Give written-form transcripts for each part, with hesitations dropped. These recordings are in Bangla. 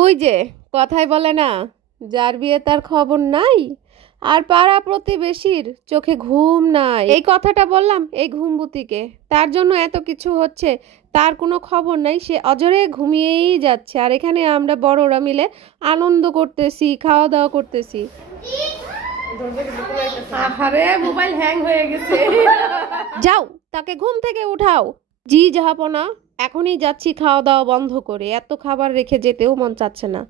ওই যে কথাই বলে না, যার বিয়ে তার খবর নাই, আর পাড়া প্রতিবেশীর চোখে ঘুম নাই। এই কথাটা বললাম এই ঘুমবুতিকে, তার জন্য এত কিছু হচ্ছে, তার কোনো খবর নাই, সে অজরে ঘুমিয়েই যাচ্ছে। আর এখানে আমরা বড়রা মিলে আনন্দ করতেছি, খাওয়া দাওয়া করতেছি। আরে মোবাইল হ্যাং হয়ে গেছে। যাও তাকে ঘুম থেকে উঠাও। জি জাহাপনা, এখনই যাচ্ছি খাওয়া দাওয়া বন্ধ করে, এত খাবার রেখে যেতেও মন চাচ্ছে না।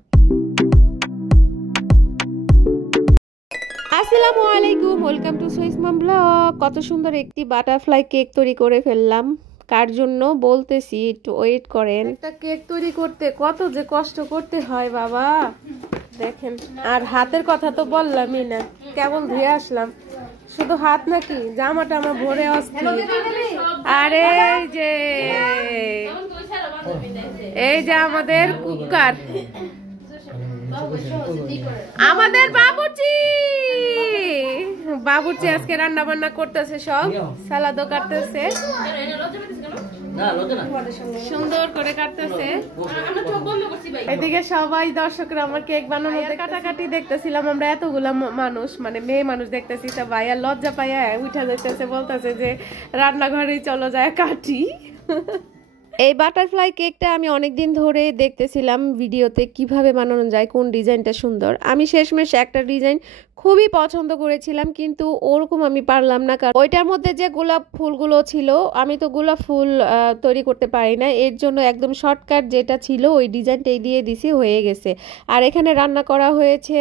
আসসালামু আলাইকুম, welcome to Swiss Mom Blog. কত সুন্দর একটি বাটারফ্লাই কেক তৈরি করে ফেললাম। কার জন্য বলতেছি, একটু ওয়েট করেন। একটা কেক তৈরি করতে কত যে কষ্ট করতে হয় বাবা, দেখেন। আর হাতের কথা তো বললামই না, কেবল ধুয়ে আসলাম। শুধু হাত নাকি, জামাটা আমার ভরে অস্থির। আরে এই যে আমাদের কুকার, আমাদের বাবুর্চি আজকে রান্না বান্না করতেছে, সব সালাদও কাটতেছে, সুন্দর করে কাটতেছে। এদিকে সবাই দর্শকরা আমার কেক বানানো কাটাকাটি দেখতেছিলাম। আমরা এতগুলা মানুষ, মানে মেয়ে মানুষ দেখতেছি, তা ভাইয়া লজ্জা পাইয়া উঠা যাইতেছে, বলতেছে যে রান্নাঘরেই চলো যায় কাটি। এই বাটারফ্লাই কেকটা আমি অনেকদিন ধরে দেখতেছিলাম ভিডিওতে, কিভাবে বানানো যায়, কোন ডিজাইনটা সুন্দর। আমি শেষমেশ একটা ডিজাইন খুবই পছন্দ করেছিলাম, কিন্তু ওরকম আমি পারলাম না, কারণ ওইটার মধ্যে যে গোলাপ ফুলগুলো ছিল, আমি তো গোলাপ ফুল তৈরি করতে পারি না। এর জন্য একদম শর্টকাট যেটা ছিল ওই ডিজাইনটাই দিয়ে দিছি, হয়ে গেছে। আর এখানে রান্না করা হয়েছে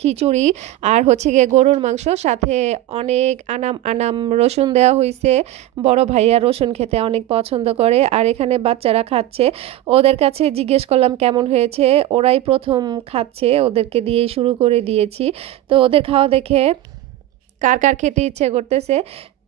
খিচুড়ি, আর হচ্ছে গিয়ে গরুর মাংস, সাথে অনেক আনাম রসুন দেওয়া হয়েছে। বড় ভাইয়া রসুন খেতে অনেক পছন্দ করে, আর এখানে বাচ্চারা খাচ্ছে। ওদের কাছে জিজ্ঞেস করলাম কেমন হয়েছে, ওরাই প্রথম খাচ্ছে, ওদেরকে দিয়েই শুরু করে দিয়েছি। তো ওদের খাওয়া দেখে কার কার খেতে ইচ্ছে করতেছে,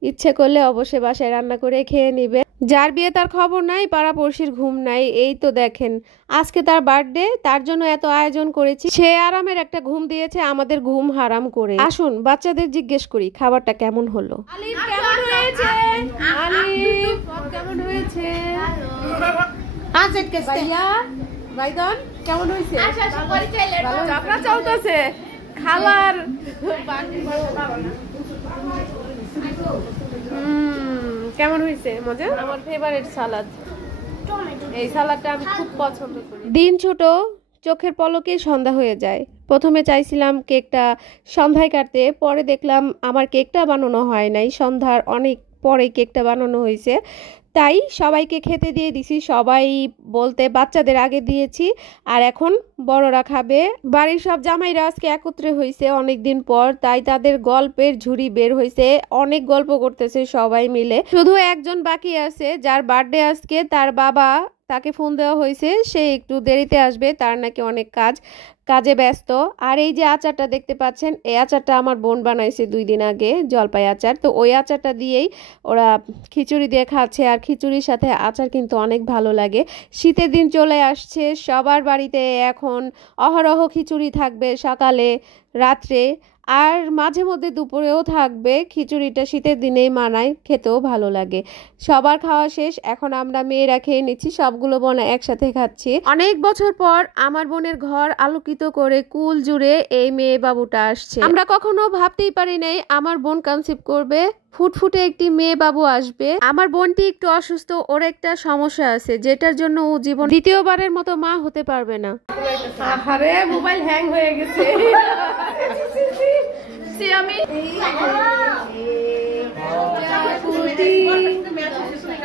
ইচ্ছে করলে অবশ্যই বাসায় রান্না করে খেয়ে নিবে। যার বিয়ে তার খবর নাই, পাড়া পড়শির ঘুম নাই। এই তো দেখেন, আজকে তার বার্থডে, তার জন্য এত আয়োজন করেছি। সে আরামের একটা ঘুম দিয়েছে, আমাদের ঘুম হারাম করে। আসুন বাচ্চাদের জিজ্ঞেস করি খাবারটা কেমন হলো। আলিফ কেমন হয়েছে? আলিফ কেমন হয়েছে? ভাইয়া ভাইদন কেমন হয়েছে? চাপড়া চলতেছে খাবার। কেমন হয়েছে? মজা। আমার ফেভারিট সালাদ, এই সালাদটা আমি খুব পছন্দ করি। দিন ছোট, চোখের পলকে সন্ধ্যা হয়ে যায়। প্রথমে চাইছিলাম কেকটা সন্ধ্যায় কাটতে, পরে দেখলাম আমার কেকটা বানানো হয় নাই, সন্ধ্যার অনেক পরে কেকটা বানানো হয়েছে। তাই সবাইকে খেতে দিয়ে দিছি, সবাই বলতে বাচ্চাদের আগে দিয়েছি, আর এখন বড়রা খাবে। বাড়ির সব জামাইরা আজকে একত্রে হয়েছে অনেকদিন পর, তাই তাদের গল্পের ঝুড়ি বের হয়েছে, অনেক গল্প করতেছে সবাই মিলে। শুধু একজন বাকি আছে, যার বার্থডে আজকে, তার বাবা, তাকে ফোন দেওয়া হয়েছে, সে একটু দেরিতে আসবে, তার নাকি অনেক কাজে ব্যস্ত। আর এই যে আচারটা দেখতে পাচ্ছেন, এই আচারটা আমার বোন বানাইছে 2 দিন আগে, জলপাই আচার। তো ওই আচারটা দিয়েই ওরা খিচুড়ি দিয়ে খাচ্ছে, আর খিচুড়ির সাথে আচার কিন্তু অনেক ভালো লাগে। শীতের দিন চলে আসছে, সবার বাড়িতে এখন অহরহ খিচুড়ি থাকবে, সকালে রাত্রে, আর মাঝে মধ্যে দুপুরেও থাকবে। খিচুড়িটা শীতের দিনেই মানায়, খেতেও ভালো লাগে। সবার খাওয়া শেষ, এখন আমরা মেয়েরা খেয়ে নিচ্ছি, সবগুলো বোন একসাথে খাচ্ছি। অনেক বছর পর আমার বোনের ঘর আলোকিত করে কুল জুড়ে এই মেয়ে বাবুটা আসছে। আমরা কখনো ভাবতেই পারি নাই আমার বোন কনসিভ করবে, ফুটফুটে একটি মেয়ে বাবু আসবে। আমার বোনটি একটু অসুস্থ, ওর একটা সমস্যা আছে, যেটার জন্য ও জীবন দ্বিতীয়বারের মতো মা হতে পারবে না। আরে মোবাইল হ্যাং হয়ে গেছে।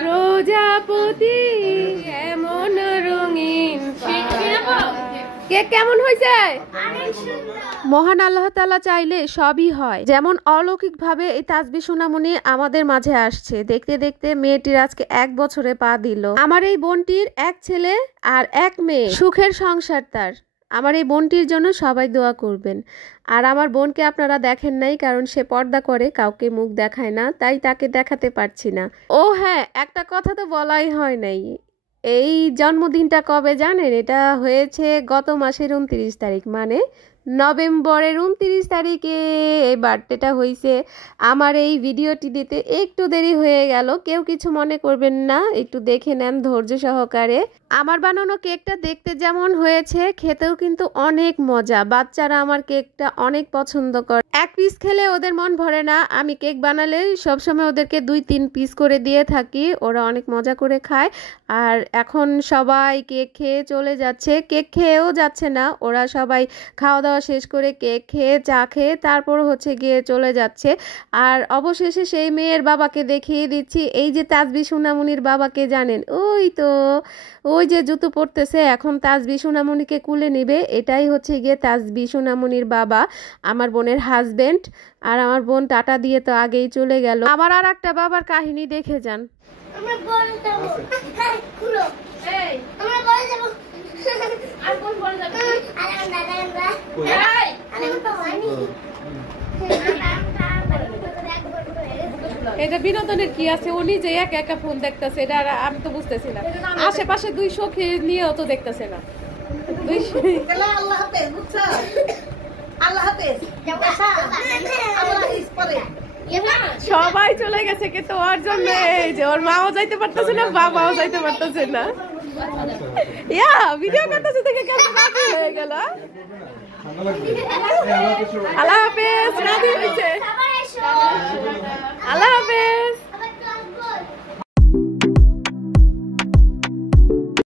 প্রজাপতি এমন রঙিন, কেক কেমন হয়েছে? মহান আল্লাহ তাআলা চাইলে সবই হয়। যেমন অলৌকিক ভাবে এই তাসবিহ সোনামণি আমাদের মাঝে আসছে। দেখতে দেখতে মেয়েটির আজকে 1 বছরে পা দিল। আমার এই বোনটির 1 ছেলে আর 1 মেয়ে, সুখের সংসার তার। আমার এই বোনটির জন্য সবাই দোয়া করবেন। আর আমার বোনকে আপনারা দেখেন নাই, কারণ সে পর্দা করে, কাউকে মুখ দেখায় না, তাই তাকে দেখাতে পারছি না। ও হ্যাঁ, একটা কথা তো বলাই হয় নাই, এই জন্মদিনটা কবে জানেন? এটা হয়েছে গত মাসের 29 তারিখ, মানে নভেম্বরের 29 তারিখে এই বার্থডেটা হয়েছে। আমার এই ভিডিওটি দিতে একটু দেরি হয়ে গেল, কেউ কিছু মনে করবেন না, একটু দেখে নেন ধৈর্য সহকারে। আমার বানানো কেকটা দেখতে যেমন হয়েছে, খেতেও কিন্তু অনেক মজা। বাচ্চারা আমার কেকটা অনেক পছন্দ করে, এক পিস খেলে ওদের মন ভরে না। আমি কেক বানালে সবসময় ওদেরকে 2-3 পিস করে দিয়ে থাকি, ওরা অনেক মজা করে খায়। আর এখন সবাই কেক খেয়ে চলে যাচ্ছে, কেক খেয়েও যাচ্ছে না, ওরা সবাই খাওয়া দাওয়া শেষ করে কেক খেয়ে চা খেয়ে তারপর হচ্ছে গিয়ে চলে যাচ্ছে। আর অবশেষে সেই মেয়ের বাবাকে দেখিয়ে দিচ্ছি, এই যে তাজবি সোনামণির বাবাকে জানেন, ওই তো ওই যে জুতো পরতেছে, এখন তাজবি সোনামণিকে কুলে নিবে, এটাই হচ্ছে গিয়ে তাজবি সোনামণির বাবা, আমার বোনের হাজবেন্ড। আর আমার বোন টাটা দিয়ে তো আগেই চলে গেল। আবার আর একটা বাবার কাহিনী দেখে যান। এটা বিনোদনের কি আছে, ও নিজে একা একা ফোন দেখতেছে, এটা আমি তো বুঝতেছি না। আশেপাশে 2 সখী নিয়েও তো দেখতেছে না। সবাই চলে গেছে কিন্তু ওর জন্য, এই যে ওর মাও যাইতে পারতেছে না, বাবাও যাইতে পারতেছে না। ইয়া ভিডিও করতেছে থেকে কেমন হয়ে গেল। আল্লাহ হাফেজ।